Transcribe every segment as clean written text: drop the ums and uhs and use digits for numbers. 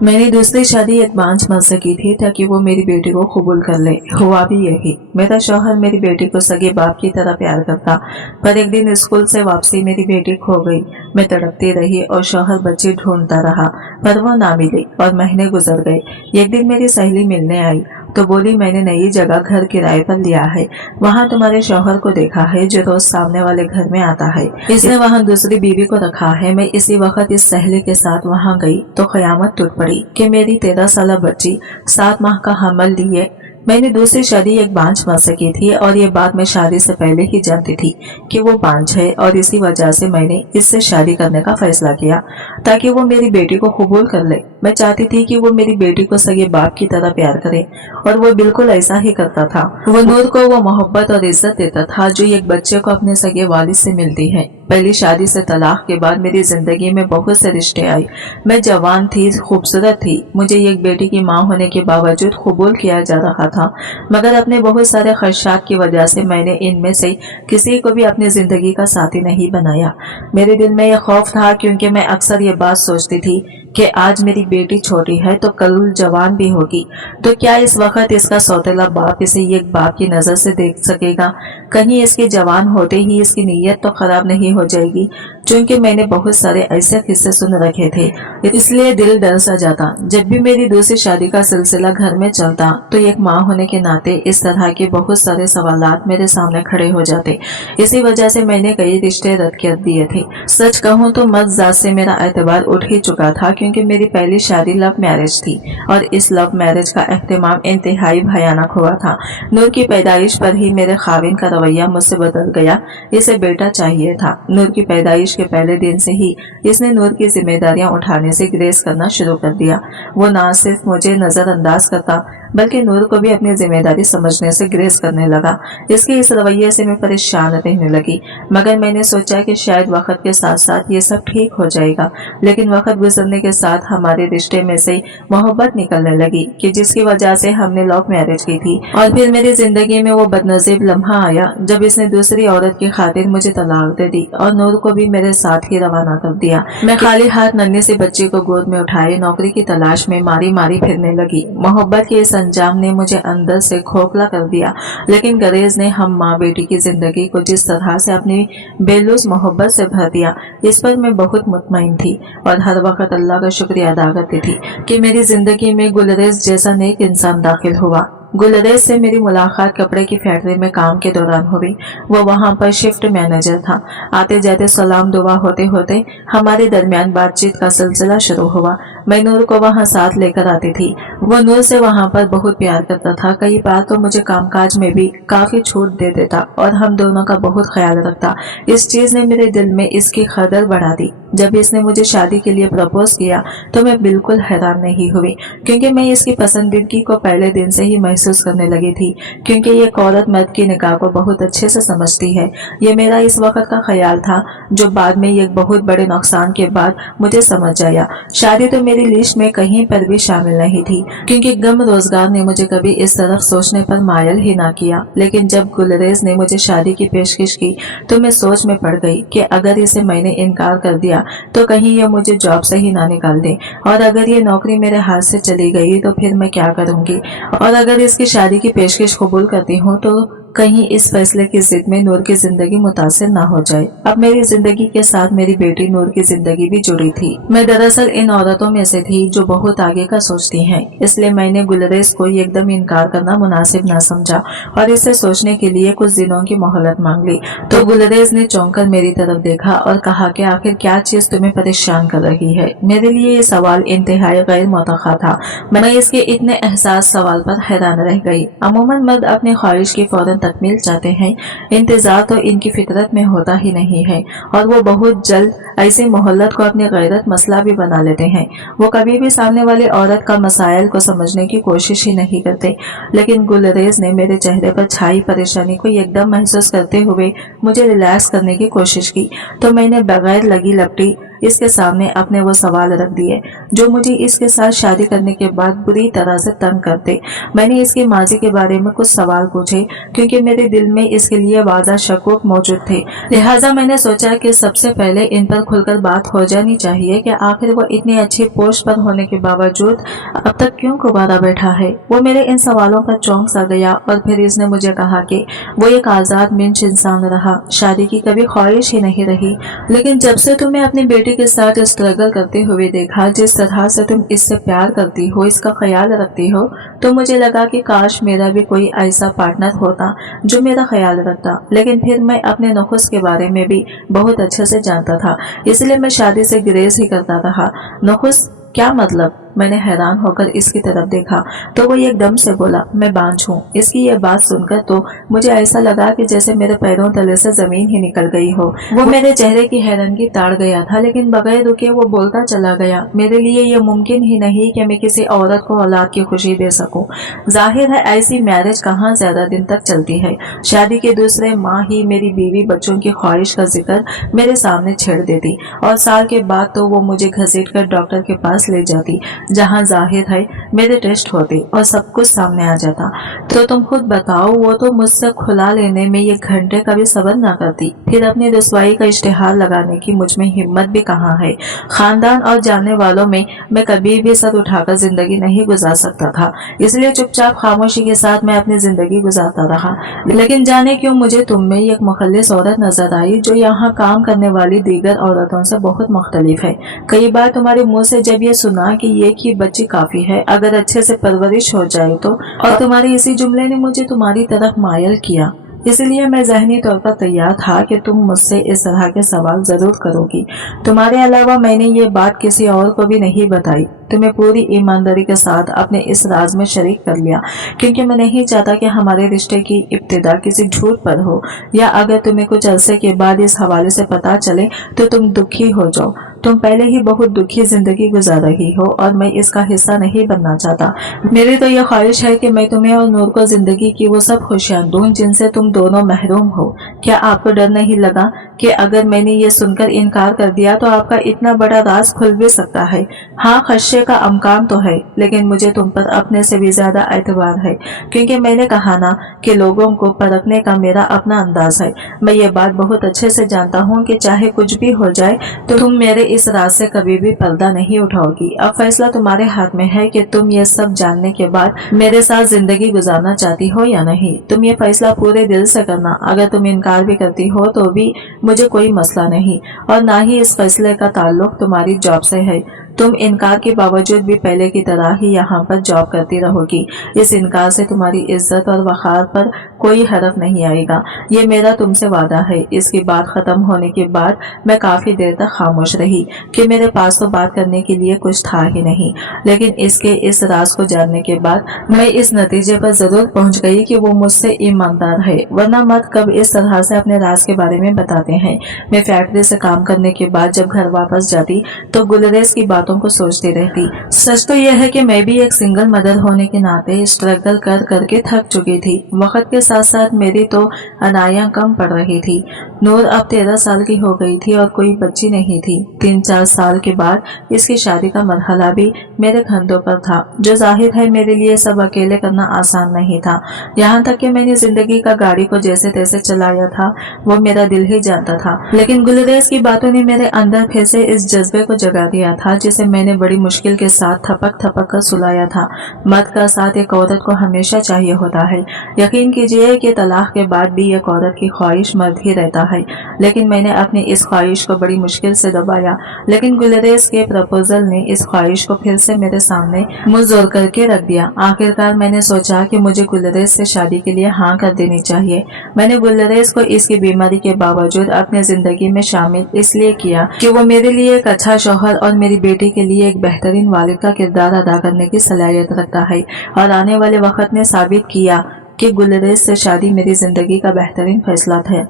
मैंने दूसरी शादी एक बांझ माँ से की थी ताकि वो मेरी बेटी को कबूल कर ले। हुआ भी यही। मेरा शौहर मेरी बेटी को सगे बाप की तरह प्यार करता, पर एक दिन स्कूल से वापसी मेरी बेटी खो गई। मैं तड़पती रही और शौहर बच्ची ढूंढता रहा, पर वो ना मिली और महीने गुजर गए। एक दिन मेरी सहेली मिलने आई तो बोली, मैंने नई जगह घर किराए पर लिया है, वहाँ तुम्हारे शौहर को देखा है जो रोज सामने वाले घर में आता है। इसने वहाँ दूसरी बीवी को रखा है। मैं इसी वक्त इस सहेली के साथ वहाँ गई तो कयामत टूट पड़ी कि मेरी 13 साल बच्ची 7 माह का हमल लिए। मैंने दूसरी शादी एक बांझ माँ से की थी और ये बात मैं शादी से पहले ही जानती थी कि वो बांझ है, और इसी वजह से मैंने इससे शादी करने का फैसला किया ताकि वो मेरी बेटी को कबूल कर ले। मैं चाहती थी कि वो मेरी बेटी को सगे बाप की तरह प्यार करे, और वो बिल्कुल ऐसा ही करता था। वो नूर को वो मोहब्बत और इज्जत देता था जो एक बच्चे को अपने सगे वालिद से मिलती है। पहली शादी से तलाक के बाद मेरी जिंदगी में बहुत से रिश्ते आए। मैं जवान थी, खूबसूरत थी, मुझे एक बेटी की माँ होने के बावजूद कबूल किया जा रहा था, मगर अपने बहुत सारे खदशात की वजह से मैंने इनमें से किसी को भी अपनी जिंदगी का साथी नहीं बनाया। मेरे दिल में यह खौफ था, क्योंकि मैं अक्सर ये बात सोचती थी कि आज मेरी बेटी छोटी है तो कल जवान भी होगी, तो क्या इस वक्त इसका सौतेला बाप इसे एक बाप की नजर से देख सकेगा? कहीं इसके जवान होते ही इसकी नीयत तो खराब नहीं हो जाएगी? क्योंकि मैंने बहुत सारे ऐसे किस्से सुन रखे थे, इसलिए दिल डर सा जाता। जब भी मेरी दूसरी शादी का सिलसिला घर में चलता तो एक माँ होने के नाते इस तरह के बहुत सारे सवालात मेरे सामने खड़े हो जाते। इसी वजह से मैंने कई रिश्ते रद्द कर दिए थे। सच कहूँ तो मर्द जात से मेरा एतबार उठ ही चुका था, क्योंकि मेरी पहली शादी लव मैरिज थी और इस लव मैरिज का एहतमाम इंतहाई भयानक हुआ था। नूर की पैदाइश पर ही मेरे खाविन का रवैया मुझसे बदल गया। इसे बेटा चाहिए था। नूर की पैदाइश के पहले दिन से ही इसने नूर की जिम्मेदारियां उठाने से ग्रेस करना शुरू कर दिया। वो न सिर्फ मुझे नजरअंदाज करता बल्कि नूर को भी अपनी जिम्मेदारी समझने से ग्रेस करने लगा। इसके इस रवैये से मैं परेशान रहने लगी, मगर मैंने सोचा कि शायद वक्त के साथ साथ ये सब ठीक हो जाएगा। लेकिन वक्त गुजरने के साथ हमारे रिश्ते में से मोहब्बत निकलने लगी कि जिसकी वजह से हमने लव मैरिज की थी। और फिर मेरी जिंदगी में वो बदनसीब लम्हा आया जब इसने दूसरी औरत की खातिर मुझे तलाक दे दी और नूर को भी मेरे साथ ही रवाना कर दिया। मैं खाली हाथ नन्हे से बच्चे को गोद में उठाए नौकरी की तलाश में मारी मारी फिरने लगी। मोहब्बत के इस अंजाम ने मुझे अंदर से खोखला कर दिया, लेकिन गरेज ने हम माँ बेटी की जिंदगी को जिस तरह से अपनी बेलूस मोहब्बत से भर दिया, इस पर मैं बहुत मुतमईन थी और हर वक्त अल्लाह का शुक्रिया अदा करती थी कि मेरी जिंदगी में गुलरेज जैसा नेक इंसान दाखिल हुआ। गुलरेज से मेरी मुलाकात कपड़े की फैक्ट्री में काम के दौरान हुई। वो वहाँ पर शिफ्ट मैनेजर था। आते जाते सलाम दुआ होते होते हमारे दरमियान बातचीत का सिलसिला शुरू हुआ। मैं नूर को वहाँ साथ लेकर आती थी। वो नूर से वहाँ पर बहुत प्यार करता था। कई बार तो मुझे कामकाज में भी काफी छूट दे देता और हम दोनों का बहुत ख्याल रखता। इस चीज ने मेरे दिल में इसकी कदर बढ़ा दी। जब इसने मुझे शादी के लिए प्रपोज किया तो मैं बिल्कुल हैरान नहीं हुई, क्योंकि मैं इसकी पसंदीदगी को पहले दिन से ही महसूस करने लगी थी, क्योंकि ये औरत मर्द की निगाह को बहुत अच्छे से समझती है। ये मेरा इस वक्त का ख्याल था, जो बाद में एक बहुत बड़े नुकसान के बाद मुझे समझ आया। शादी तो मेरी लिस्ट में कहीं पर भी शामिल नहीं थी, क्योंकि गम रोजगार ने मुझे कभी इस तरफ सोचने पर मायल ही ना किया। लेकिन जब गुलरेज ने मुझे शादी की पेशकश की तो मैं सोच में पड़ गई कि अगर इसे मैंने इनकार कर दिया तो कहीं ये मुझे जॉब से ही ना निकाल दे, और अगर ये नौकरी मेरे हाथ से चली गई तो फिर मैं क्या करूंगी, और अगर इसकी शादी की पेशकश कबूल करती हूँ तो कहीं इस फैसले की जिद में नूर की जिंदगी मुतासिर ना हो जाए। अब मेरी जिंदगी के साथ मेरी बेटी नूर की जिंदगी भी जुड़ी थी। मैं दरअसल इन औरतों में से थी जो बहुत आगे का सोचती हैं, इसलिए मैंने गुलरेज को एकदम इनकार करना मुनासिब ना समझा और इसे सोचने के लिए कुछ दिनों की मोहलत मांग ली। तो गुलरेज ने चौंक कर मेरी तरफ देखा और कहा कि आखिर क्या चीज तुम्हें परेशान कर रही है। मेरे लिए ये सवाल इंतहाई गैर मुतवक्का था। मैं इसके इतने एहसास सवाल पर हैरान रह गई। अमूमन मर्द अपनी ख्वाहिश की फौरन तकमील चाहते हैं, इंतजार तो इनकी फितरत में होता ही नहीं है, और वो बहुत जल्द ऐसी मोहल्लत को अपनी गैरत मसला भी बना लेते हैं। वो कभी भी सामने वाली औरत का मसाइल को समझने की कोशिश ही नहीं करते। लेकिन गुलरेज ने मेरे चेहरे पर छाई परेशानी को एकदम महसूस करते हुए मुझे रिलैक्स करने की कोशिश की, तो मैंने बगैर लगी लपटी इसके सामने अपने वो सवाल रख दिए जो मुझे इसके साथ शादी करने के बाद बुरी तरह से तंग करते। मैंने इसकी माजी के बारे में कुछ सवाल पूछे क्योंकि मेरे दिल में इसके लिए वाज़ा शकूक मौजूद थे। लिहाजा मैंने सोचा कि सबसे पहले इन पर खुलकर बात हो जानी चाहिए कि आखिर वो इतनी अच्छी पोस्ट पर होने के बावजूद अब तक क्यों कुंवारा बैठा है। वो मेरे इन सवालों पर चौंक सा गया और फिर इसने मुझे कहा कि वो एक आज़ाद मिंच इंसान रहा, शादी की कभी ख्वाहिश ही नहीं रही, लेकिन जब से तुम्हें अपनी बेटी के साथ स्ट्रगल करते हुए देखा, जिस तरह से तुम इससे प्यार करती हो, इसका ख्याल रखती हो, तो मुझे लगा कि काश मेरा भी कोई ऐसा पार्टनर होता जो मेरा ख्याल रखता। लेकिन फिर मैं अपने नुख्स के बारे में भी बहुत अच्छे से जानता था, इसलिए मैं शादी से ग्रेज ही करता रहा। नुख्स क्या मतलब? मैंने हैरान होकर इसकी तरफ देखा तो वो एकदम से बोला, मैं बांझ हूँ। इसकी ये बात सुनकर तो मुझे ऐसा लगा कि जैसे मेरे पैरों तले से जमीन ही निकल गई हो। वो मेरे चेहरे की हैरानगी ताड़ गया था, लेकिन बगैर रुके वो बोलता चला गया, मेरे लिए ये मुमकिन ही नहीं कि मैं किसी औरत को औलाद की खुशी दे सकूं। जाहिर है ऐसी मैरिज कहाँ ज्यादा दिन तक चलती है। शादी के दूसरे माह ही मेरी बीवी बच्चों की ख्वाहिश का जिक्र मेरे सामने छेड़ देती और साल के बाद तो वो मुझे घसीट कर डॉक्टर के पास ले जाती, जहां जाहिर है मेरे टेस्ट होते और सब कुछ सामने आ जाता। तो तुम खुद बताओ, वो तो मुझसे खुला लेने में ये घंटे कभी सब्र ना करती, फिर अपनी रसवाई का इश्तिहार लगाने की मुझ में हिम्मत भी कहाँ है। खानदान और जानने वालों में मैं कभी भी सर उठाकर जिंदगी नहीं गुजार सकता था, इसलिए चुपचाप खामोशी के साथ मैं अपनी जिंदगी गुजारता रहा। लेकिन जाने क्यों मुझे तुम में एक मुखल्लिस औरत नजर आई जो यहाँ काम करने वाली दीगर औरतों से बहुत मुख्तलिफ है। कई बार तुम्हारे मुंह से जब ये सुना कि ये की बच्ची काफी है अगर अच्छे से परवरिश हो जाए तो, और तुम्हारे इसी जुमले ने मुझे तुम्हारी तरफ मायल किया, इसलिए मैं ज़हनी तौर पर तैयार था कि तुम मुझसे इस तरह के सवाल जरूर करोगी। तुम्हारे अलावा मैंने ये बात किसी और को भी नहीं बताई, तुम्हें पूरी ईमानदारी के साथ अपने इस राज में शरीक कर लिया, क्योंकि मैं नहीं चाहता कि हमारे रिश्ते की इब्तिदा किसी झूठ पर हो, या अगर तुम्हें कुछ अरसे के बाद इस हवाले से पता चले तो तुम दुखी हो जाओ। तुम पहले ही बहुत दुखी जिंदगी गुजार रही हो और मैं इसका हिस्सा नहीं बनना चाहता। मेरी तो यह ख्वाहिश है कि मैं तुम्हें और नूर को जिंदगी की वो सब खुशियां दूं जिनसे तुम दोनों महरूम हो। क्या आपको डर नहीं लगा कि अगर मैंने ये सुनकर इनकार कर दिया तो आपका इतना बड़ा राज खुल भी सकता है? हाँ, खदशे का अमकान तो है, लेकिन मुझे तुम पर अपने से भी ज्यादा एतबार है, क्योंकि मैंने कहा ना कि लोगों को परखने का मेरा अपना अंदाज है। मैं ये बात बहुत अच्छे से जानता हूँ कि चाहे कुछ भी हो जाए तो तुम मेरे इस राज से कभी भी पर्दा नहीं उठाओगी। अब फैसला तुम्हारे हाथ में है कि तुम ये सब जानने के बाद मेरे साथ जिंदगी गुजारना चाहती हो या नहीं। तुम ये फैसला पूरे दिल से करना। अगर तुम इनकार भी करती हो तो भी मुझे कोई मसला नहीं, और ना ही इस फैसले का ताल्लुक तुम्हारी जॉब से है। तुम इनकार के बावजूद भी पहले की तरह ही यहाँ पर जॉब करती रहोगी। इस इनकार से तुम्हारी इज्जत और वक़ार पर कोई हरफ नहीं आएगा, ये मेरा तुमसे वादा है। इसकी बात खत्म होने के बाद मैं काफी देर तक खामोश रही कि मेरे पास तो बात करने के लिए कुछ था ही नहीं, लेकिन इसके इस राज को जानने के बाद मैं इस नतीजे पर जरूर पहुंच गई कि वो मुझसे ईमानदार है, वरना मत कब इस तरह से अपने राज के बारे में बताते हैं। मैं फैक्ट्री से काम करने के बाद जब घर वापस जाती तो गुलरेज की बातों को सोचती रहती। सच तो यह है कि मैं भी एक सिंगल मदर होने के नाते स्ट्रगल कर करके थक चुकी थी। वक्त के साथ साथ मेरी तो अनाया कम पड़ रही थी। नूर अब 13 साल की हो गई थी और कोई बच्ची नहीं थी। 3-4 साल के बाद इसकी शादी का मरहला भी मेरे कंधों पर था, जो जाहिर है मेरे लिए सब अकेले करना आसान नहीं था। यहाँ तक कि मैंने जिंदगी का गाड़ी को जैसे तैसे चलाया था वो मेरा दिल ही जानता था, लेकिन गुलरेज की बातों ने मेरे अंदर फिर से इस जज्बे को जगा दिया था जिसे मैंने बड़ी मुश्किल के साथ थपक थपक कर सुलाया था। मर्द का साथ एक औरत को हमेशा चाहिए होता है। यकीन कीजिए कि तलाक के बाद भी एक औरत की ख्वाहिश मर्द ही रहता है, लेकिन मैंने अपनी इस ख्वाहिश को बड़ी मुश्किल से दबाया। लेकिन गुलरेज के प्रपोजल ने इस ख्वाहिश को फिर से मेरे सामने मुंह जोर करके रख दिया। आखिरकार मैंने सोचा कि मुझे गुलरेज से शादी के लिए हाँ कर देनी चाहिए। मैंने गुलरेज को इसकी बीमारी के बावजूद अपनी जिंदगी में शामिल इसलिए किया कि वो मेरे लिए एक अच्छा शौहर और मेरी बेटी के लिए एक बेहतरीन वालिद का किरदार अदा करने की सलाहियत रखता है, और आने वाले वक्त ने साबित किया कि गुलरेज से शादी मेरी जिंदगी का बेहतरीन फैसला था।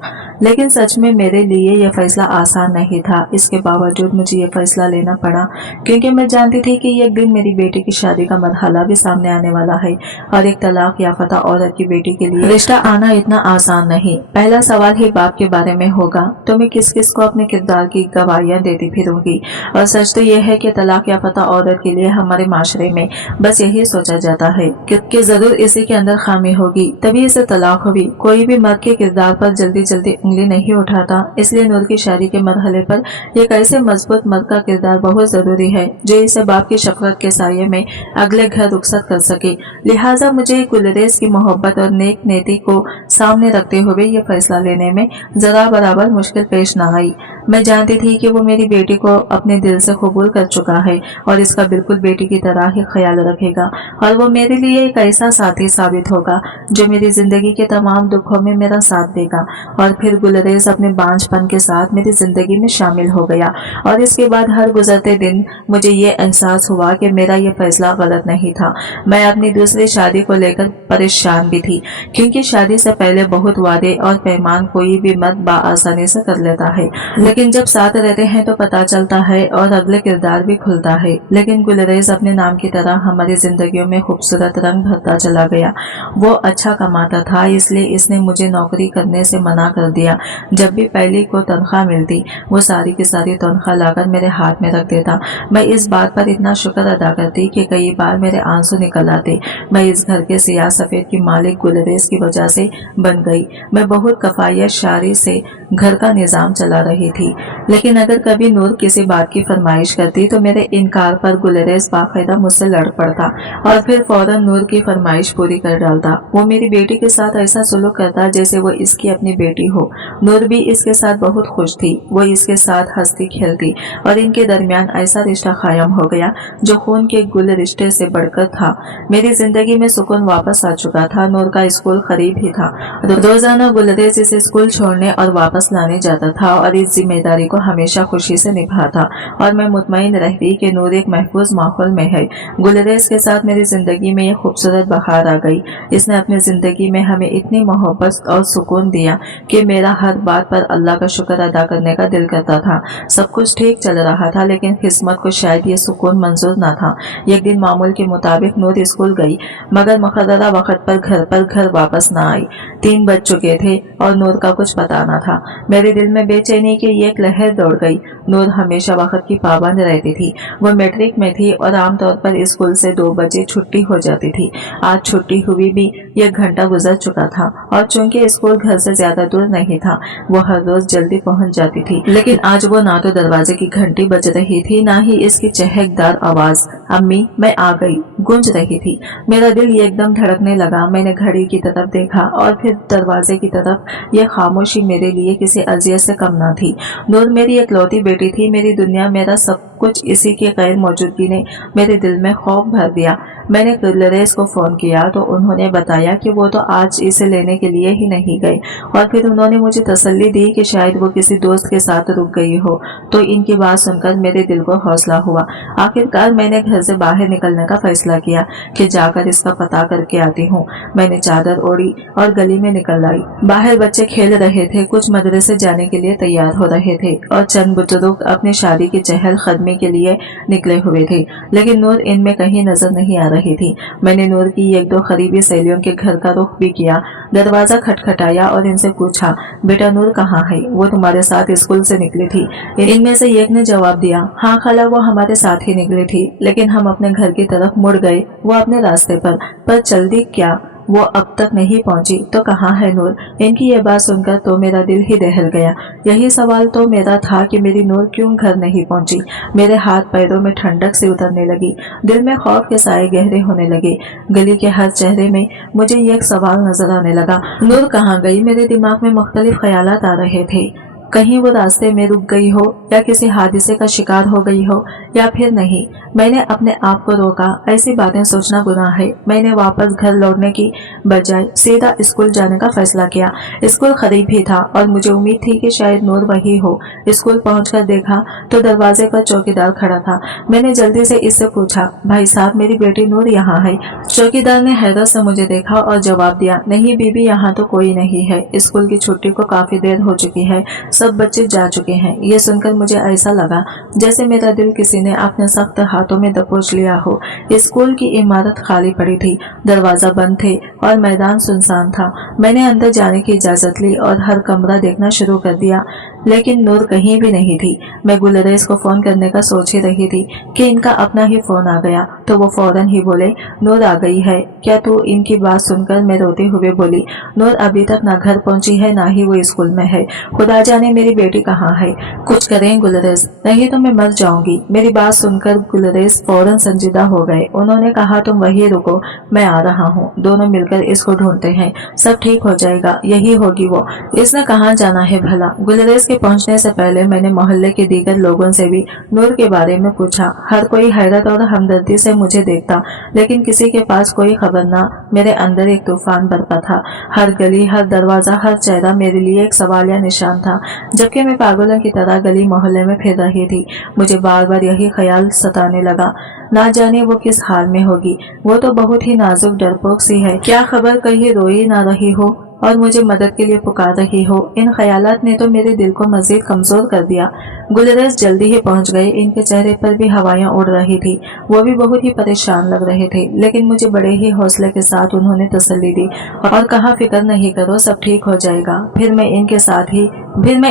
लेकिन सच में मेरे लिए यह फैसला आसान नहीं था। इसके बावजूद मुझे ये फैसला लेना पड़ा, क्योंकि मैं जानती थी कि एक दिन मेरी बेटी की शादी का मरहला भी सामने आने वाला है और एक तलाक याफ्ता औरत की बेटी के लिए रिश्ता आना इतना आसान नहीं। पहला सवाल ही बाप के बारे में होगा तो मैं किस किस को अपने किरदार की गवाहियां देती फिरूंगी। और सच तो यह है कि तलाक याफ्ता औरत के लिए हमारे माशरे में बस यही सोचा जाता है कि जरूर इसी के अंदर खामी होगी तभी इसे तलाक होगी। कोई भी मर्द के किरदार पर जल्दी जल्दी उंगली नहीं उठाता। इसलिए नूर की शादी के मरहले पर एक ऐसे मजबूत मर्द का किरदार बहुत जरूरी है जो इसे बाप की शफकत के साये में अगले घर रुखसत कर सके। लिहाजा मुझे गुलरेज की मोहब्बत और नेक नीति को सामने रखते हुए ये फैसला लेने में जरा बराबर मुश्किल पेश न आई। मैं जानती थी कि वो मेरी बेटी को अपने दिल से कबूल कर चुका है और इसका बिल्कुल बेटी की तरह ही ख्याल रखेगा और वो मेरे लिए एक ऐसा साथी साबित होगा जो मेरी जिंदगी के तमाम दुखों में मेरा साथ देगा। और फिर गुलरेज अपने बांझपन के साथ मेरी जिंदगी में शामिल हो गया और इसके बाद हर गुजरते दिन मुझे ये एहसास हुआ कि मेरा ये फैसला गलत नहीं था। मैं अपनी दूसरी शादी को लेकर परेशान भी थी, क्योंकि शादी से पहले बहुत वादे और पैमान कोई भी मर्द बाआसानी से कर लेता है, लेकिन जब साथ रहते हैं तो पता चलता है और अगले किरदार भी खुलता है। लेकिन गुलरेज अपने नाम की तरह हमारी जिंदगियों में खूबसूरत रंग भरता चला गया। वो अच्छा कमाता था, इसलिए इसने मुझे नौकरी करने से मना कर दिया। जब भी पहली को तनख्वाह मिलती वो सारी की सारी तनख्वाह लाकर मेरे हाथ में रख देता। मैं इस बात पर इतना शुक्र अदा करती कि कई बार मेरे आंसू निकल आते। मैं इस घर के सियाह सफेद की मालिक गुलरेज की वजह से बन गई। मैं बहुत कफायत शारी से घर का निजाम चला रही थी, लेकिन अगर कभी नूर किसी बात की फरमाइश करती तो मेरे इनकार पर गुलरेज बाकायदा मुझसे लड़ पड़ता और फिर फौरन नूर की फरमाइश पूरी कर डालता। वो मेरी बेटी के साथ ऐसा सुलूक करता जैसे वो इसकी अपनी बेटी हो। नूर भी इसके साथ बहुत खुश थी। वो इसके साथ हंसती खेलती और इनके दरमियान ऐसा रिश्ता कायम हो गया जो खून के गुल रिश्ते से बढ़कर था। मेरी जिंदगी में सुकून वापस आ चुका था। नूर का स्कूल करीब ही था। रोजाना गुलरेज इसे स्कूल छोड़ने और वापस लाने जाता था और इस जिम्मेदारी को हमेशा खुशी से निभाता और मैं मुतमईन रहती कि नूर एक महफूज माहौल में है। गुलरेज के साथ मेरी जिंदगी में एक खूबसूरत बहार आ गई। इसने अपनी जिंदगी में हमें इतनी मोहब्बत और सुकून दिया कि मेरा हर बात पर अल्लाह का शुक्र अदा करने का दिल करता था। सब कुछ ठीक चल रहा था, लेकिन किस्मत को शायद ये सुकून मंजूर न था। एक दिन मामूल के मुताबिक नूर स्कूल गई, मगर मुकर्ररा वक्त पर घर वापस न आई। 3 बज चुके थे और नूर का कुछ पता न था। मेरे दिल में बेचैनी की एक लहर दौड़ गई। नूर हमेशा वक्त की पाबंद रहती थी। वो मैट्रिक में थी और आमतौर पर स्कूल से 2 बजे छुट्टी हो जाती थी। आज छुट्टी हुई भी 1 घंटा गुजर चुका था और चूंकि स्कूल घर से ज्यादा दूर नहीं था, वो हर रोज जल्दी पहुंच जाती थी। लेकिन आज वो ना तो दरवाजे की घंटी बज रही थी, ना ही इसकी चहकदार आवाज अम्मी मैं आ गई गूंज रही थी। मेरा दिल एकदम धड़कने लगा। मैंने घड़ी की तरफ देखा और फिर दरवाजे की तरफ। यह खामोशी मेरे लिए किसी अजियत से कम न थी। नूर मेरी इकलौती बेटी थी, मेरी दुनिया, मेरा सब कुछ। इसी की गैर मौजूदगी ने मेरे दिल में खौफ भर दिया। मैंने गुलरेज को फोन किया तो उन्होंने बताया कि वो तो आज इसे लेने के लिए ही नहीं गए और फिर उन्होंने मुझे तसल्ली दी कि शायद वो किसी दोस्त के साथ रुक गई हो। तो इनकी बात सुनकर मेरे दिल को हौसला हुआ। आखिरकार मैंने घर से बाहर निकलने का फैसला किया कि जाकर इसका पता करके आती हूँ। मैंने चादर ओढ़ी और गली में निकल आई। बाहर बच्चे खेल रहे थे, कुछ मदरसे जाने के लिए तैयार हो रहे थे और चंद बुजुर्ग अपनी शादी की चहल कदमी के लिए निकले हुए थे, लेकिन नूर इनमें कहीं नजर नहीं आ रही थी। मैंने नूर की 1-2 करीबी सहेलियों के घर का रुख भी किया। दरवाजा खटखटाया और इनसे पूछा, बेटा नूर कहाँ है? वो तुम्हारे साथ स्कूल से निकली थी? इनमें से एक ने जवाब दिया, हाँ खाला वो हमारे साथ ही निकली थी, लेकिन हम अपने घर की तरफ मुड़ गए। वो अपने रास्ते पर चल दी क्या? वो अब तक नहीं पहुंची तो कहाँ है नूर? इनकी ये बात सुनकर तो मेरा दिल ही दहल गया। यही सवाल तो मेरा था कि मेरी नूर क्यों घर नहीं पहुंची। मेरे हाथ पैरों में ठंडक से उतरने लगी। दिल में खौफ के साए गहरे होने लगे। गली के हर चेहरे में मुझे एक सवाल नजर आने लगा, नूर कहाँ गई? मेरे दिमाग में मुख्तलिफ ख्यालात आ रहे थे। कहीं वो रास्ते में रुक गई हो या किसी हादसे का शिकार हो गई हो या फिर नहीं। मैंने अपने आप को रोका, ऐसी बातें सोचना गुनाह है। मैंने वापस घर लौटने की बजाय सीधा स्कूल जाने का फैसला किया। स्कूल करीब ही था और मुझे उम्मीद थी कि शायद नूर वही हो। स्कूल पहुंचकर देखा तो दरवाजे पर चौकीदार खड़ा था। मैंने जल्दी से इससे पूछा, भाई साहब, मेरी बेटी नूर यहाँ है? चौकीदार ने हैरत से मुझे देखा और जवाब दिया, नहीं बीबी, यहाँ तो कोई नहीं है। स्कूल की छुट्टी को काफी देर हो चुकी है, सब बच्चे जा चुके हैं। ये सुनकर मुझे ऐसा लगा जैसे मेरा दिल किसी ने अपने सख्त हाथों में दबोच लिया हो। स्कूल की इमारत खाली पड़ी थी, दरवाजा बंद थे और मैदान सुनसान था। मैंने अंदर जाने की इजाजत ली और हर कमरा देखना शुरू कर दिया, लेकिन नूर कहीं भी नहीं थी। मैं गुलरेज को फोन करने का सोच ही रही थी कि इनका अपना ही फोन आ गया, तो वो फौरन ही बोले, नूर आ गई है क्या तू? इनकी बात सुनकर मैं रोते हुए बोली, नूर अभी तक ना घर पहुंची है ना ही वो स्कूल में है। खुदा जाने मेरी बेटी कहाँ है। कुछ करें गुलरेज, नहीं तो मैं मर जाऊंगी। मेरी बात सुनकर गुलरेज फौरन संजीदा हो गए। उन्होंने कहा, तुम वहीं रुको, मैं आ रहा हूँ, दोनों मिलकर इसको ढूंढते हैं, सब ठीक हो जाएगा, यही होगी वो। इसने कहाँ जाना है भला? गुलरेज के पहुंचने से पहले मैंने मोहल्ले के दीगर लोगों से भी नूर के बारे में पूछा। हर कोई हैरत और हमदर्दी से मुझे देखता, लेकिन किसी के पास कोई खबर ना। मेरे अंदर एक तूफान बरपा था। हर गली, हर दरवाजा, हर चेहरा मेरे लिए एक सवालिया निशान था। जबकि मैं पागलों की तरह गली मोहल्ले में फिर रही थी, मुझे बार बार यही ख्याल सताने लगा, ना जाने वो किस हाल में होगी। वो तो बहुत ही नाजुक डरपोक सी है, क्या खबर कहीं रोई ना रही हो और मुझे मदद के लिए पुकार रही हो। इन ख्यालात ने तो मेरे दिल को मजीद कमजोर कर दिया। गुलरेज जल्दी ही पहुंच गए। इनके चेहरे पर भी हवाएं उड़ रही थी, वो भी बहुत ही परेशान लग रहे थे, लेकिन मुझे बड़े ही हौसले के साथ उन्होंने तसल्ली दी और कहा, फिक्र नहीं करो, सब ठीक हो जाएगा। फिर मैं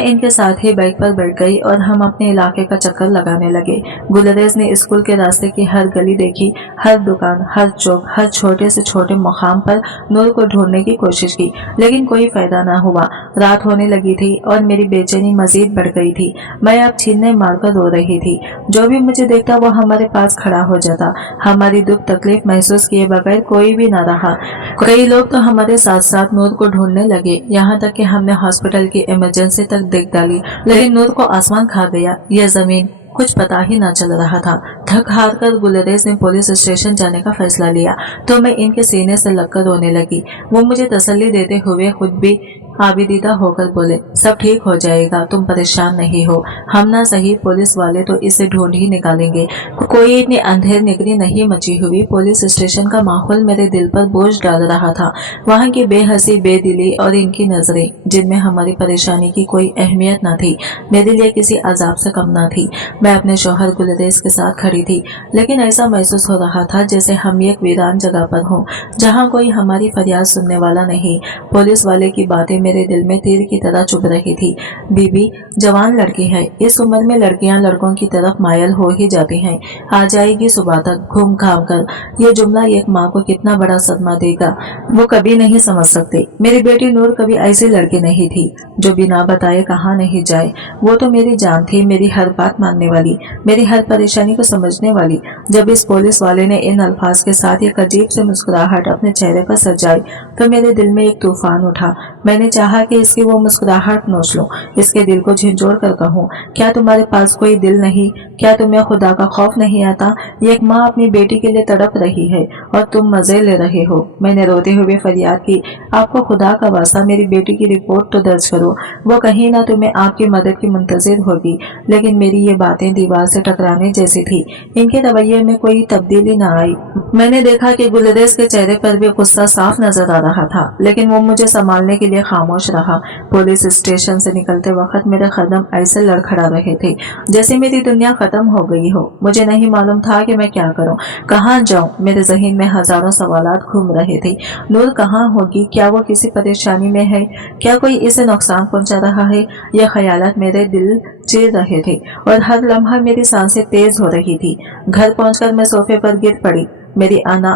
इनके साथ ही बाइक पर बैठ गई और हम अपने इलाके का चक्कर लगाने लगे। गुलरेज ने स्कूल के रास्ते की हर गली देखी, हर दुकान, हर चौक, हर छोटे से छोटे मुकाम पर नूर को ढूंढने की कोशिश की, लेकिन कोई फायदा ना हुआ। रात होने लगी थी और मेरी बेचैनी मजीद बढ़ गई थी। मैं अब छीने मारकर रो रही थी। जो भी मुझे देखता वो हमारे पास खड़ा हो जाता। हमारी दुख तकलीफ महसूस किए बगैर कोई भी ना रहा। कई लोग तो हमारे साथ साथ नूर को ढूंढने लगे, यहाँ तक कि हमने हॉस्पिटल की इमरजेंसी तक देख डाली, लेकिन नूर को आसमान खा गया, यह जमीन, कुछ पता ही ना चल रहा था। थक हार कर गुलरेज ने पुलिस स्टेशन जाने का फैसला लिया, तो मैं इनके सीने से लगकर रोने लगी। वो मुझे तसल्ली देते हुए खुद भी आबिदीदा होकर बोले, सब ठीक हो जाएगा, तुम परेशान नहीं हो, हम ना सही पुलिस वाले तो इसे ढूंढ ही निकालेंगे। कोई इतनी अंधेर निगरी नहीं मची हुई। पुलिस स्टेशन का माहौल मेरे दिल पर बोझ डाल रहा था। वहाँ की बेहसी, बेदिली और इनकी नजरें, जिनमें हमारी परेशानी की कोई अहमियत न थी, मेरे लिए किसी अजाब से कम न थी। मैं अपने शौहर गुलरेज के साथ खड़ी थी, लेकिन ऐसा महसूस हो रहा था जैसे हम एक वीरान जगह पर हों, जहाँ कोई हमारी फरियाद सुनने वाला नहीं। पुलिस वाले की बातें मेरे दिल में तीर की तरह चुभ रही थी। बीबी जवान लड़की है, इस उम्र में लड़कियां लड़कों की तरफ मायल हो ही जाती हैं। आ जाएगी सुबह तक घूम घाम कर। ये जुमला एक माँ को कितना बड़ा सदमा देगा, वो कभी नहीं समझ सकते। मेरी बेटी नूर कभी ऐसी लड़की नहीं थी जो बिना बताए कहाँ नहीं जाए। वो तो मेरी जान थी, मेरी हर बात मानने वाली, मेरी हर परेशानी को समझने वाली। जब इस पुलिस वाले ने इन अल्फाज के साथ एक अजीब से मुस्कुराहट अपने चेहरे पर सजाई, तो मेरे दिल में एक तूफान उठा। मैंने चाहा कि इसकी वो मुस्कुराहट नोच लूं, इसके दिल को झिंझोड़ कर कहूं, क्या तुम्हारे पास कोई दिल नहीं? क्या तुम्हें खुदा का खौफ नहीं आता? एक माँ अपनी बेटी के लिए तड़प रही है और तुम मजे ले रहे हो। मैंने रोते हुए फरियाद की, आपको खुदा का वास्ता मेरी बेटी की रिपोर्ट तो दर्ज करो, वो कहीं ना तुम्हें आपकी मदद की मुंतजिर होगी। लेकिन मेरी ये बातें दीवार से टकराने जैसी थी, इनके रवैये में कोई तब्दीली न आई। मैंने देखा कि गुलरेज के चेहरे पर भी गुस्सा साफ नजर आ रहा था, लेकिन वो मुझे संभालने के लिए खामोश रहा। पुलिस स्टेशन से निकलते वक्त मेरे कदम ऐसे लड़खड़ा रहे थे जैसे मेरी दुनिया खत्म हो गई हो। मुझे नहीं मालूम था कि मैं क्या करूं, कहाँ जाऊं। मेरे जहन में हजारों सवालात घूम रहे थे। नूर कहाँ होगी? क्या वो किसी परेशानी में है? क्या कोई इसे नुकसान पहुंचा रहा है? यह ख्यालात मेरे दिल चीर रहे थे और हर लम्हा मेरी सांसें तेज हो रही थी। घर पहुंचकर मैं सोफे पर गिर पड़ी। मेरी आना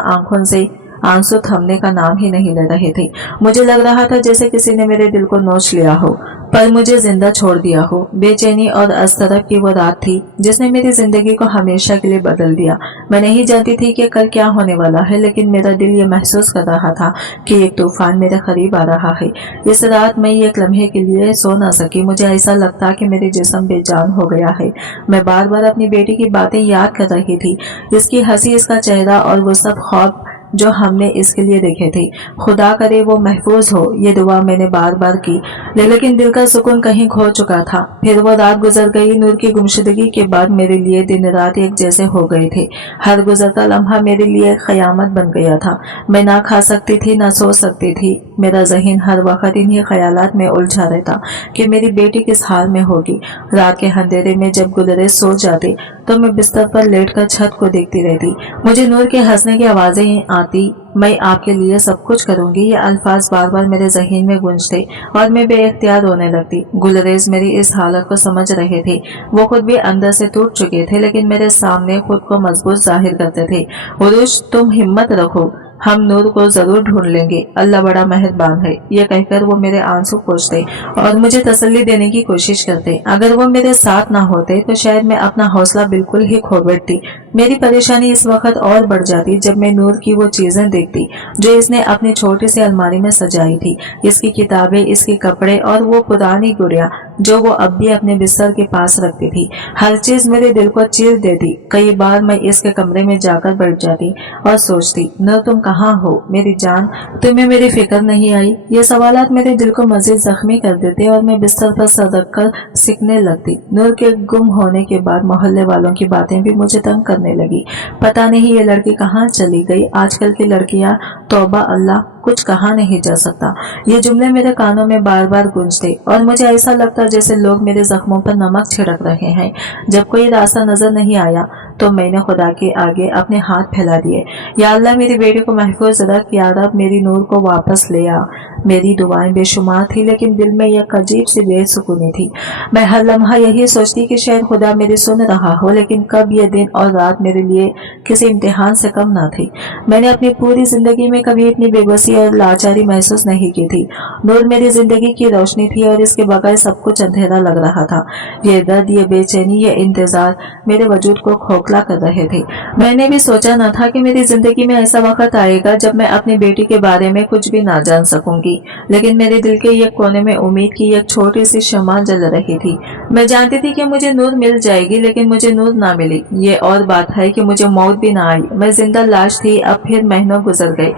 आंसू थमने का नाम ही नहीं ले रहे थे। मुझे लग रहा था जैसे किसी ने मेरे दिल को नोच लिया हो, पर मुझे जिंदा छोड़ दिया हो। बेचैनी और अस्तरब की वो रात थी जिसने मेरी जिंदगी को हमेशा के लिए बदल दिया। मैं नहीं जानती थी कि कल क्या होने वाला है, लेकिन मेरा दिल ये महसूस कर रहा था कि एक तूफान मेरे करीब आ रहा है। इस रात मैं एक लम्हे के लिए सो न सकी। मुझे ऐसा लगता कि मेरे जिस्म बेजान हो गया है। मैं बार बार अपनी बेटी की बातें याद कर रही थी, इसकी हंसी, इसका चेहरा और वो सब ख्वाब जो हमने इसके लिए देखे थे। खुदा करे वो महफूज हो, ये दुआ मैंने बार बार की, लेकिन दिल का सुकून कहीं खो चुका था। फिर वो रात गुजर गई। नूर की गुमशुदगी के बाद मेरे लिए दिन रात एक जैसे हो गए थे। हर गुजरता लम्हा मेरे लिए एक क़यामत बन गया था। मैं ना खा सकती थी, ना सो सकती थी। मेरा ज़हन हर वक्त इन्हीं ख्यालात में उलझा रहता कि मेरी बेटी किस हाल में होगी। रात के अंधेरे में जब गुलरेज सो जाते तो मैं बिस्तर पर लेटकर छत को देखती रहती। मुझे नूर के हंसने की आवाजें आती, मैं आपके लिए सब कुछ करूंगी, ये अल्फाज बार बार मेरे ज़हन में गूंजते और मैं बेइख्तियार रोने लगती। गुलरेज मेरी इस हालत को समझ रहे थे। वो खुद भी अंदर से टूट चुके थे, लेकिन मेरे सामने खुद को मजबूत जाहिर करते थे। उरुश, तुम हिम्मत रखो, हम नूर को जरूर ढूंढ लेंगे, अल्लाह बड़ा मेहरबान है। ये कहकर वो मेरे आंसू पोंछते और मुझे तसल्ली देने की कोशिश करते। अगर वो मेरे साथ ना होते तो शायद मैं अपना हौसला बिल्कुल ही खो बैठती। मेरी परेशानी इस वक्त और बढ़ जाती जब मैं नूर की वो चीजें देखती जो इसने अपनी छोटी सी अलमारी में सजाई थी। इसकी किताबें, इसके कपड़े और वो पुरानी गुड़िया जो वो अब भी अपने बिस्तर के पास रखती थी। हर चीज मेरे दिल को चीर देती। कई बार मैं इसके कमरे में जाकर बैठ जाती और सोचती, नूर तुम कहाँ हो मेरी जान, तुम्हें मेरी फिक्र नहीं आई। ये सवालात मेरे दिल को मजीद जख्मी कर देते और मैं बिस्तर पर सर रखकर सिकने लगती। नूर के गुम होने के बाद मोहल्ले वालों की बातें भी मुझे तंग करने लगी। पता नहीं ये लड़की कहाँ चली गई। आजकल की लड़कियां, तौबा अल्लाह, कुछ कहा नहीं जा सकता। ये जुमले मेरे कानों में बार बार गूंजते और मुझे ऐसा लगता जैसे लोग मेरे जख्मों पर नमक छिड़क रहे हैं। जब कोई रास्ता नजर नहीं आया तो मैंने खुदा के आगे अपने हाथ फैला दिए। या अल्लाह, मेरी बेटी को महफूज रख, या रब मेरी नूर को वापस ले आ। मेरी दुआएं बेशुमार थी, लेकिन दिल में एक अजीब सी बेसुकूनी थी। मैं हर लम्हा यही सोचती कि शायद खुदा मेरी सुन रहा हो, लेकिन कब ये दिन और रात मेरे लिए किसी इम्तिहान से कम ना थी। मैंने अपनी पूरी जिंदगी में कभी इतनी बेबसी और लाचारी महसूस नहीं की थी। नूर मेरी जिंदगी की रोशनी थी और इसके बगैर सब कुछ अंधेरा लग रहा था। ये दर्द, ये बेचैनी, ये इंतजार मेरे वजूद को खोखला कर रहे थे। मैंने भी सोचा न था कि मेरी जिंदगी में ऐसा वक्त आएगा जब मैं अपनी बेटी के बारे में कुछ भी ना जान सकूंगी, लेकिन मेरे दिल के एक कोने में उम्मीद की एक छोटी सी शम्मा जल रही थी। मैं जानती थी कि मुझे नूर मिल जाएगी, लेकिन मुझे नूर ना मिली। ये और बात है कि मुझे मौत भी ना आई। मैं जिंदा लाश थी। अब फिर महीनों गुजर गए।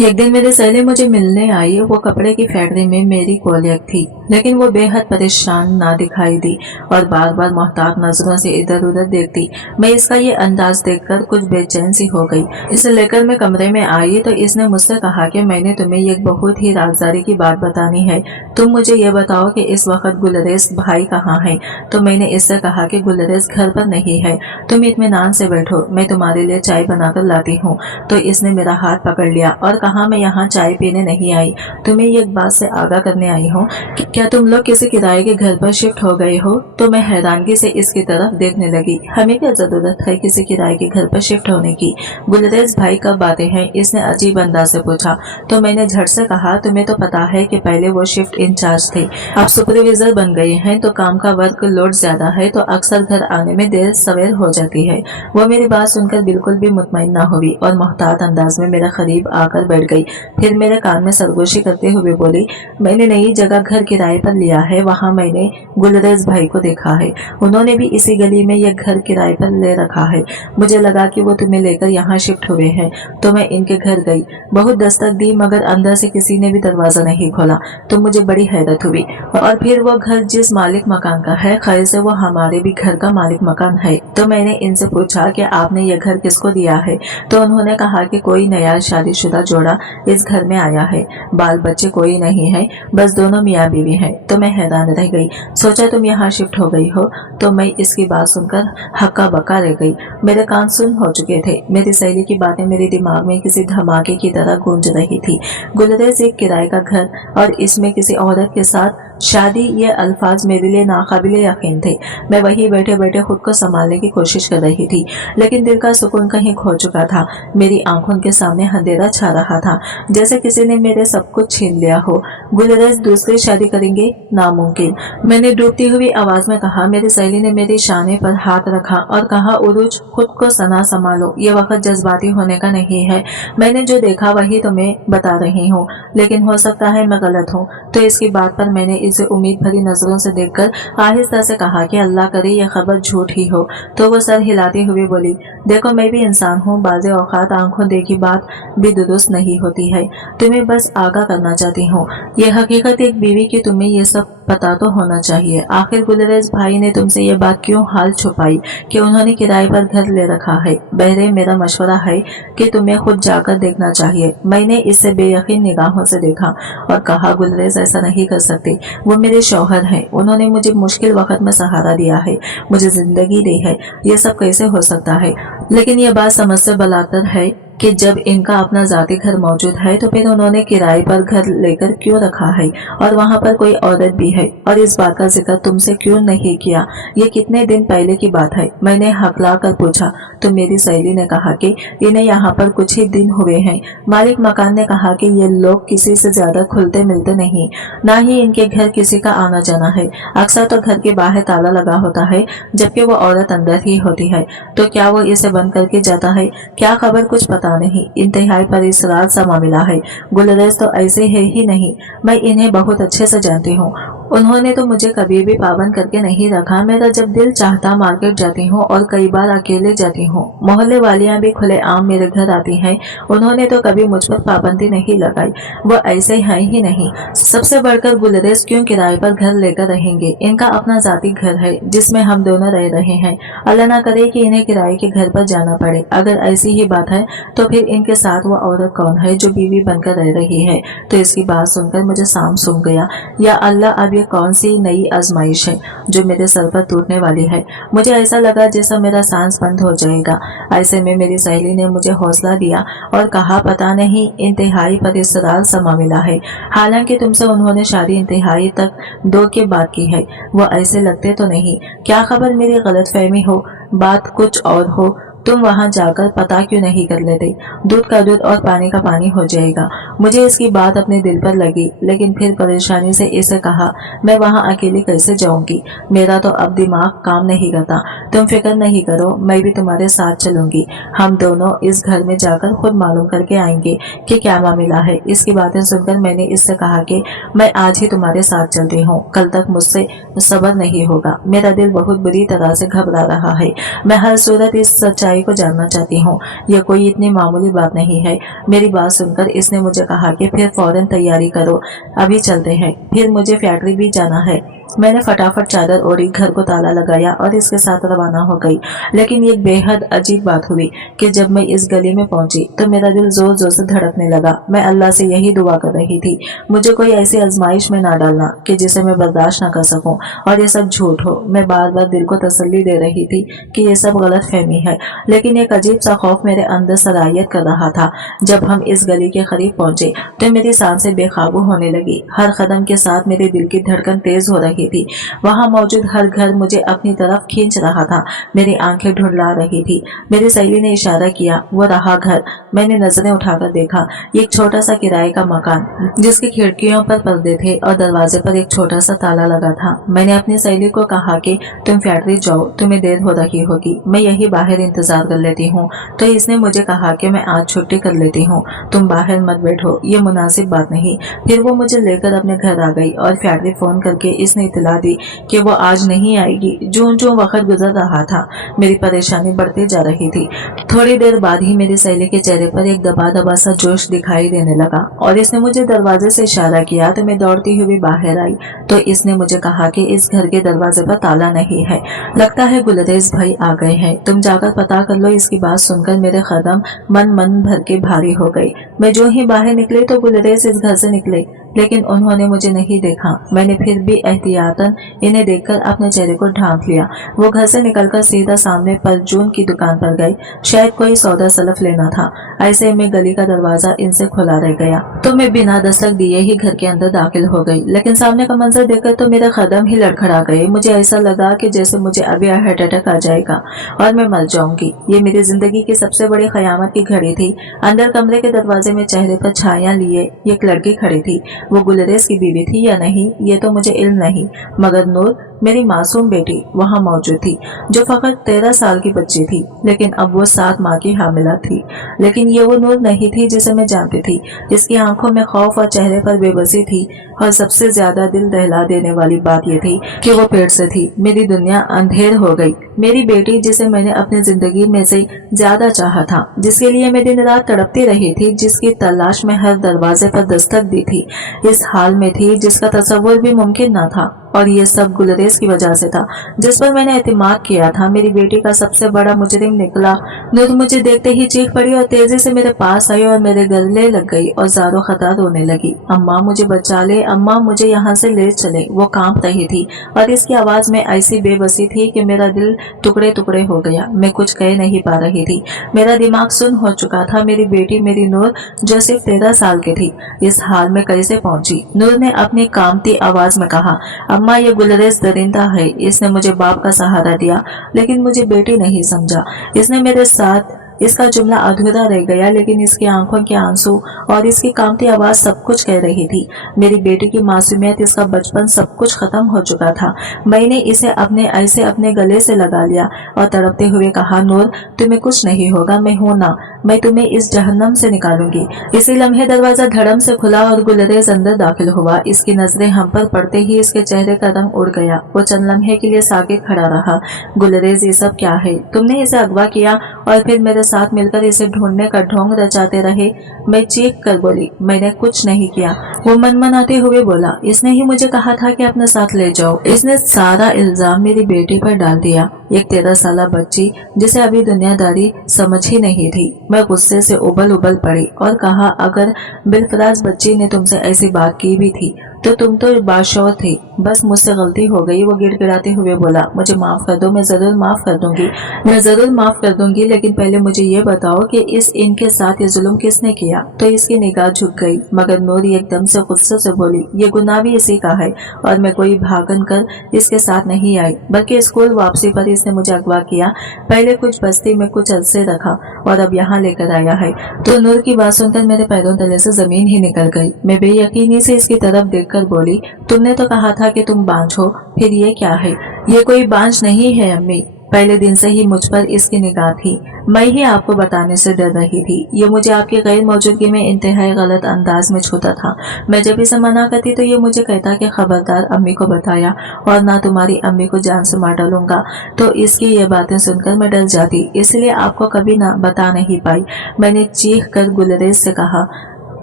एक दिन मेरे सहेली मुझे मिलने आई। वो कपड़े की फैक्ट्री में मेरी कोलियक थी, लेकिन वो बेहद परेशान ना दिखाई दी और बार बार मोहताज नजरों से इधर उधर देखती। मैं इसका ये अंदाज देखकर कुछ बेचैन सी हो गई। इसे लेकर मैं कमरे में आई तो इसने मुझसे कहा कि मैंने तुम्हें एक बहुत ही राजदारी की बात बतानी है। तुम मुझे ये बताओ कि इस वक्त गुलरेज भाई कहाँ है। तो मैंने इससे कहा कि गुलरेज घर पर नहीं है, तुम इत्मीनान से बैठो, मैं तुम्हारे लिए चाय बनाकर लाती हूँ। तो इसने मेरा हाथ पकड़ लिया और कहा, मैं यहाँ चाय पीने नहीं आई, तुम्हें एक बात से आगाह करने आई हूँ। क्या तुम लोग किसी किराए के घर पर शिफ्ट हो गए हो? तो मैं हैरानगी से इसकी तरफ देखने लगी। हमें क्या जरूरत है किसी किराए के घर पर शिफ्ट होने की? गुलरेज भाई कब आते हैं? इसने अजीब अंदाज से पूछा। तो मैंने झट से कहा, तुम्हें तो पता है कि पहले वो शिफ्ट इंचार्ज थे, अब सुपरवाइजर बन गए हैं, तो काम का वर्क लोड ज्यादा है, तो अक्सर घर आने में देर सवेर हो जाती है। वो मेरी बात सुनकर बिल्कुल भी मुतमईन ना हुई और मोहतात अंदाज में मेरे करीब आकर बैठ गई। फिर मेरे कान में सरगोशी करते हुए बोली, मैंने नई जगह घर किराए पर लिया है, वहाँ मैंने गुलरेज भाई को देखा है, उन्होंने भी इसी गली में यह घर किराए पर ले रखा है। मुझे लगा कि वो तुम्हें लेकर यहाँ शिफ्ट हुए हैं, तो मैं इनके घर गई। बहुत दस्तक दी मगर अंदर से किसी ने भी दरवाजा नहीं खोला। तो मुझे बड़ी हैरत हुई। और फिर वो घर जिस मालिक मकान का है, खैर से वो हमारे भी घर का मालिक मकान है। तो मैंने इनसे पूछा कि आपने ये घर किसको दिया है? तो उन्होंने कहा कि कोई नया शादीशुदा जोड़ा इस घर में आया है, बाल बच्चे कोई नहीं है, बस दोनों मियाँ बीवी हैं। तो मैं हैरान रह गई। सोचा तुम यहाँ शिफ्ट हो गई हो? तो मैं इसकी बात सुनकर हक्का बक्का रह गई। मेरे कान सुन हो चुके थे। मेरी सहेली की बातें मेरे दिमाग में किसी धमाके की तरह गूंज रही थी। गुलरेज एक किराए का घर और इसमें किसी औरत के साथ शादी ये अल्फाज मेरे लिए नाकाबिले यकीन थे। मैं वही बैठे बैठे खुद को संभालने की कोशिश कर रही थी, लेकिन दिल का सुकून कहीं खो चुका था। मेरी आंखों के सामने अंधेरा छा रहा था, जैसे किसी ने मेरे सब कुछ छीन लिया हो। गुलरेज दूसरी शादी करेंगे? नामुमकिन, मैंने डूबती हुई आवाज में कहा। मेरी सहेली ने मेरी शाने पर हाथ रखा और कहा, उरुज, खुद को सना संभालो, ये वक्त जज्बाती होने का नहीं है। मैंने जो देखा वही तुम्हें बता रही हूँ, लेकिन हो सकता है मैं गलत हूँ। तो इसकी बात पर मैंने इसे उम्मीद भरी नजरों से देखकर आहिस्ता से कहा कि अल्लाह करे ये खबर झूठ ही हो। तो वो सर हिलाते हुए बोली, देखो मैं भी इंसान हूँ, बाज़ औक़ात आंखों देखी बात भी दुरुस्त नहीं होती है। तुम्हें बस आगाह करना चाहती हूँ, ये हकीकत एक बीवी की तुम्हें ये सब पता तो होना चाहिए। आखिर गुलरेज भाई ने तुमसे ये बात क्यों हाल छुपाई कि उन्होंने किराए पर घर ले रखा है? बहरे मेरा मशवरा है कि तुम्हें खुद जाकर देखना चाहिए। मैंने इसे बेयकीन निगाहों से देखा और कहा, गुलरेज ऐसा नहीं कर सकती, वो मेरे शौहर हैं, उन्होंने मुझे मुश्किल वक्त में सहारा दिया है, मुझे जिंदगी दी है, ये सब कैसे हो सकता है? लेकिन ये बात समझ से बलातर है कि जब इनका अपना जाती घर मौजूद है तो फिर उन्होंने किराए पर घर लेकर क्यों रखा है, और वहाँ पर कोई औरत भी है, और इस बात का जिक्र तुमसे क्यों नहीं किया? ये कितने दिन पहले की बात है? मैंने हकला कर पूछा तो मेरी सहेली ने कहा कि इन्हें यहाँ पर कुछ ही दिन हुए हैं। मालिक मकान ने कहा कि ये लोग किसी से ज्यादा खुलते मिलते नहीं, ना ही इनके घर किसी का आना जाना है। अक्सर तो घर के बाहर ताला लगा होता है, जबकि वो औरत अंदर ही होती है। तो क्या वो इसे बंद करके जाता है? क्या खबर, कुछ पता नहीं। इंतहाई परिसरार सा मामला है। गुलरेज तो ऐसे है ही नहीं, मैं इन्हें बहुत अच्छे से जानती हूँ। उन्होंने तो मुझे कभी भी पाबंद करके नहीं रखा। मेरा जब दिल चाहता मार्केट जाती हूँ और कई बार अकेले जाती हूँ। मोहल्ले वालियाँ भी खुले आम मेरे घर आती हैं। उन्होंने तो कभी मुझ पर पाबंदी नहीं लगाई, वो ऐसे हैं ही नहीं। सबसे बढ़कर गुलरेज क्यों किराए पर घर लेकर रहेंगे? इनका अपना जाती घर है जिसमें हम दोनों रह रहे हैं। अल्लाह ना करे कि इन्हें किराए के घर पर जाना पड़े। अगर ऐसी ही बात है तो फिर इनके साथ वो औरत कौन है जो बीवी बनकर रह रही है? तो इसकी बात सुनकर मुझे सांप सूंघ गया। या अल्लाह, अब ये कौन सी नई आजमाइश है जो मेरे सर पर टूटने वाली है? मुझे ऐसा लगा जैसा मेरा सांस बंद हो जाएगा। ऐसे में मेरी सहेली ने मुझे हौसला दिया और कहा, पता नहीं, इंतहाई परिसरार सा मामला है। हालांकि तुमसे उन्होंने शादी इंतहाई तक 2 के बाद की है। वो ऐसे लगते तो नहीं। क्या खबर मेरी गलतफहमी हो, बात कुछ और हो। तुम वहां जाकर पता क्यों नहीं कर लेते? दूध का दूध और पानी का पानी हो जाएगा। मुझे इसकी बात अपने दिल पर लगी, लेकिन फिर परेशानी से इसे कहा, मैं वहां अकेली कैसे जाऊंगी? मेरा तो अब दिमाग काम नहीं करता। तुम फिक्र नहीं करो, मैं भी तुम्हारे साथ चलूंगी। हम दोनों इस घर में जाकर खुद मालूम करके आएंगे कि क्या मामला है। इसकी बातें सुनकर मैंने इससे कहा कि मैं आज ही तुम्हारे साथ चलती हूँ, कल तक मुझसे सब्र नहीं होगा। मेरा दिल बहुत बुरी तरह से घबरा रहा है। मैं हर सूरत इस सच्चाई को जानना चाहती हूँ। यह कोई इतनी मामूली बात नहीं है। मेरी बात सुनकर इसने मुझे कहा कि फिर फौरन तैयारी करो, अभी चलते हैं। फिर मुझे फैक्ट्री भी जाना है। मैंने फटाफट चादर ओढ़ी, घर को ताला लगाया और इसके साथ रवाना हो गई। लेकिन एक बेहद अजीब बात हुई कि जब मैं इस गली में पहुंची तो मेरा दिल जोर जोर से धड़कने लगा। मैं अल्लाह से यही दुआ कर रही थी, मुझे कोई ऐसी आजमाइश में ना डालना कि जिसे मैं बर्दाश्त ना कर सकूं और ये सब झूठ हो। मैं बार बार दिल को तसल्ली दे रही थी कि ये सब गलत फहमी है, लेकिन एक अजीब सा खौफ मेरे अंदर सरायत कर रहा था। जब हम इस गली के करीब पहुंचे तो मेरी सांसें बेकाबू होने लगी। हर कदम के साथ मेरे दिल की धड़कन तेज हो रही थी। वहां मौजूद हर घर मुझे अपनी तरफ खींच रहा था। मेरी आंखें ढुंढला रही थी। मेरी सहेली ने इशारा किया, वो रहा घर। मैंने नजरें उठाकर देखा, एक छोटा सा किराए का मकान जिसकी खिड़कियों पर पर्दे थे और दरवाजे पर एक छोटा सा ताला लगा था। मैंने अपनी सहेली को कहा कि तुम फैक्ट्री जाओ, तुम्हें देर हो रही होगी, मैं यही बाहर इंतजार कर लेती हूँ। तो इसने मुझे कहा कि मैं आज छुट्टी कर लेती हूँ, तुम बाहर मत बैठो, ये मुनासिब बात नहीं। फिर वो मुझे लेकर अपने घर आ गई और फैक्ट्री फोन करके इसने इतला दी कि वो आज नहीं आएगी। जो वक्त गुजर रहा था मेरी परेशानी बढ़ती जा रही थी। थोड़ी देर बाद ही मेरी सहेली के चेहरे पर एक दबा दबा सा जोश दिखाई देने लगा और इसने मुझे दरवाजे से इशारा किया तो मैं दौड़ती हुई बाहर आई। तो इसने मुझे कहा कि इस घर के दरवाजे पर ताला नहीं है, लगता है गुलरेज भाई आ गए हैं, तुम जाकर पता कर लो। इसकी बात सुनकर मेरे कदम मन भर के भारी हो गई। मैं जो ही बाहर निकली तो गुलरेज इस घर से निकले। लेकिन उन्होंने मुझे नहीं देखा। मैंने फिर भी एहतियातन इन्हें देखकर अपने चेहरे को ढांप लिया। वो घर से निकलकर सीधा सामने परचून की दुकान पर गए। शायद कोई सौदा सलफ लेना था। ऐसे में गली का दरवाजा इनसे खुला रह गया तो मैं बिना दस्तक दिए ही घर के अंदर दाखिल हो गई। लेकिन सामने का मंजर देखकर तो मेरे कदम ही लड़खड़ा गए। मुझे ऐसा लगा कि जैसे मुझे अभी हार्ट अटैक आ जाएगा और मैं मर जाऊंगी। ये मेरी जिंदगी की सबसे बड़ी कयामत की घड़ी थी। अंदर कमरे के दरवाजे में चेहरे पर छाया लिए एक लड़की खड़ी थी। वो गुलरेज की बीवी थी या नहीं ये तो मुझे इल्म नहीं, मगर नूर मेरी मासूम बेटी वहाँ मौजूद थी, जो फकत 13 साल की बच्ची थी, लेकिन अब वो 7 माह की हामिला थी। लेकिन ये वो नूर नहीं थी जिसे मैं जानती थी। इसकी आंखों में खौफ और चेहरे पर बेबसी थी, और सबसे ज्यादा दिल दहला देने वाली बात ये थी कि वो पेट से थी। मेरी दुनिया अंधेर हो गई। मेरी बेटी, जिसे मैंने अपनी जिंदगी में से ज्यादा चाहा था, जिसके लिए मैं दिन रात तड़पती रही थी, जिसकी तलाश में हर दरवाजे पर दस्तक दी थी, इस हाल में थी जिसका तस्वुर भी मुमकिन न था। और ये सब गुलरेज की वजह से था, जिस पर मैंने एतमाद किया था। मेरी बेटी का सबसे बड़ा मुजरिम निकला। नूर मुझे देखते ही चीख पड़ी और तेजी से मेरे पास आई और मेरे गले लग गई और ज़ारो खता रोने लगी। अम्मा मुझे बचा ले, अम्मा मुझे यहाँ से ले चले। वो कांप रही थी और इसकी आवाज में ऐसी बेबसी थी कि मेरा दिल टुकड़े टुकड़े हो गया। मैं कुछ कह नहीं पा रही थी। मेरा दिमाग सुन हो चुका था। मेरी बेटी, मेरी नूर, जो सिर्फ 13 साल की थी, इस हाल में कैसे पहुंची? नूर ने अपनी कांपती आवाज में कहा, अम्मा ये गुलरेज दरिंदा है। इसने मुझे बाप का सहारा दिया, लेकिन मुझे बेटी नहीं समझा। इसने मेरे साथ इसका जुमला अधूरा रह गया, लेकिन इसकी आंखों के आंसू और इसकी कांपती आवाज सब कुछ कह रही थी। मेरी बेटी की मासूमियत, इसका बचपन, सब कुछ खत्म हो चुका था। मैंने इसे अपने गले से लगा लिया और तड़पते हुए कहा, नूर तुम्हें कुछ नहीं होगा, मैं हूं ना, मैं तुम्हें इस जहन्नम से निकालूंगी। इसी लम्हे दरवाजा धड़म से खुला और गुलरेज अंदर दाखिल हुआ। इसकी नजरें हम पर पड़ते ही इसके चेहरे का रंग उड़ गया। वो चंद लम्हे के लिए साकित खड़ा रहा। गुलरेज, ये सब क्या है? तुमने इसे अगवा किया और फिर मेरे साथ मिलकर इसे ढूंढने का ढोंग रचाते रहे। मैं चीख कर बोली, मैंने कुछ नहीं किया। वो मनमनाते हुए बोला, इसने ही मुझे कहा था कि अपने साथ ले जाओ। इसने सारा इल्जाम मेरी बेटी पर डाल दिया, एक 13 साल बच्ची जिसे अभी दुनियादारी समझ ही नहीं थी। मैं गुस्से से उबल उबल पड़ी और कहा, अगर बिलफराज बच्ची ने तुमसे ऐसी बात की भी थी तो तुम तो बाशौर थे। बस मुझसे गलती हो गई। वो गिड़गिड़ाते हुए बोला, मुझे माफ कर दो, मैं जरूर माफ कर दूंगी, मैं जरूर माफ कर दूंगी, लेकिन पहले मुझे ये बताओ कि इनके साथ ये जुल्म किसने किया? तो इसकी निगाह झुक गई, मगर नूर एकदम से गुस्से से बोली, ये गुनाह भी इसी का है और मैं कोई भागन कर इसके साथ नहीं आई, बल्कि स्कूल वापसी पर इसने मुझे अगवा किया। पहले कुछ बस्ती में कुछ अरसे रखा और अब यहाँ लेकर आया है। तो नूर की बात सुनकर मेरे पैरों तले से जमीन ही निकल गई। मैं बेयकीनी से इसकी तरफ देखकर बोली, तुमने तो कहा था कि तुम बांझ हो, फिर ये क्या है? ये कोई बांझ नहीं है अम्मी। पहले दिन से ही मुझ पर इसकी निगाह थी। मैं ही आपको बताने से डर रही थी। ये मुझे आपकी गैर मौजूदगी में इंतहाई गलत अंदाज में छूता था। मैं जब इसे मना करती तो ये मुझे कहता कि खबरदार अम्मी को बताया और ना तुम्हारी अम्मी को जान से मार डालूंगा। तो इसकी ये बातें सुनकर मैं डर जाती, इसलिए आपको कभी ना बता नहीं पाई। मैंने चीख कर गुलरेज से कहा,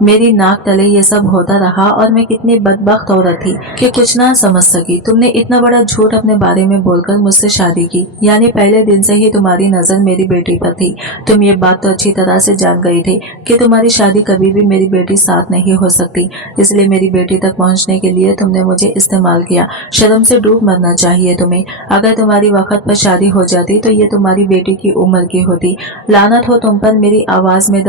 मेरी नाक तले ये सब होता रहा और मैं कितनी बदबख्त औरत थी कि कुछ ना समझ सकी। तुमने इतना बड़ा झूठ अपने बारे में बोलकर मुझसे शादी की, यानी पहले दिन से ही तुम्हारी नजर मेरी बेटी पर थी। तुम ये बात तो अच्छी तरह से जान गई थी कि तुम्हारी शादी कभी भी मेरी बेटी साथ नहीं हो सकती, इसलिए मेरी बेटी तक पहुंचने के लिए तुमने मुझे इस्तेमाल किया। शर्म से डूब मरना चाहिए तुम्हें। अगर तुम्हारी वक्त पर शादी हो जाती तो ये तुम्हारी बेटी की उम्र की होती। लानत हो तुम पर। मेरी आवाज में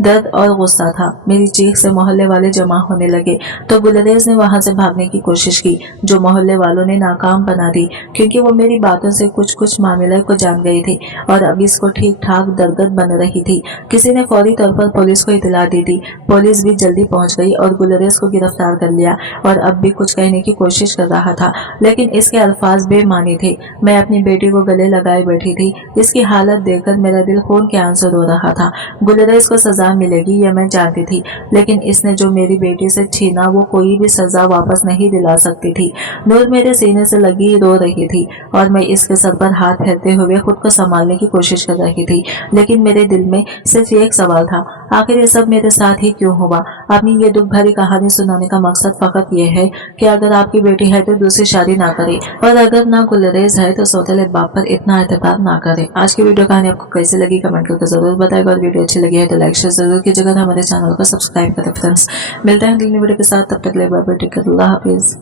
दर्द और गुस्सा था। मेरी चीख से मोहल्ले वाले जमा होने लगे तो गुलरेज ने वहां से भागने की कोशिश की, जो मोहल्ले वालों ने नाकाम बना दी, क्योंकि वो मेरी बातों से कुछ मामले को जान गए थे और अब इसको ठीक ठाक दरगत बन रही थी। किसी ने फौरी तौर पर पुलिस को इतला दे दी। पुलिस भी जल्दी पहुंच गई और गुलरेज को गिरफ्तार कर लिया और अब भी कुछ कहने की कोशिश कर रहा था, लेकिन इसके अल्फाज बेमानी थे। मैं अपनी बेटी को गले लगाए बैठी थी। इसकी हालत देखकर मेरा दिल खून के आंसू रो रहा था। गुलरेज को सजा मिलेगी ये मैं जानती थी, लेकिन इसने जो मेरी बेटी से छीना वो कोई भी सजा वापस नहीं दिला सकती थी। नूर मेरे सीने से लगी रो रही थी और मैं इसके सर पर हाथ फेरते हुए खुद को संभालने की कोशिश कर रही थी, लेकिन मेरे दिल में सिर्फ एक सवाल था, आखिर ये सब मेरे साथ ही क्यों हुआ? अपनी ये दुख भरी कहानी सुनाने का मकसद फकत ये है कि अगर आपकी बेटी है तो दूसरी शादी ना करे, और अगर ना गुलरेज है तो सौतेले बाप पर इतना एतबार ना करे। आज की वीडियो कहानी आपको कैसी लगी कमेंट करके जरूर बताएगा, और वीडियो अच्छी लगी है तो लाइक शेयर जरूर कीजिएगा। हमारे चैनल को सब्सक्राइब करें फ्रेंड्स। मिलते हैं अगली वीडियो के साथ, तब तक के लिए बाय बाय, टेक केयर, अल्लाह हाफिज़।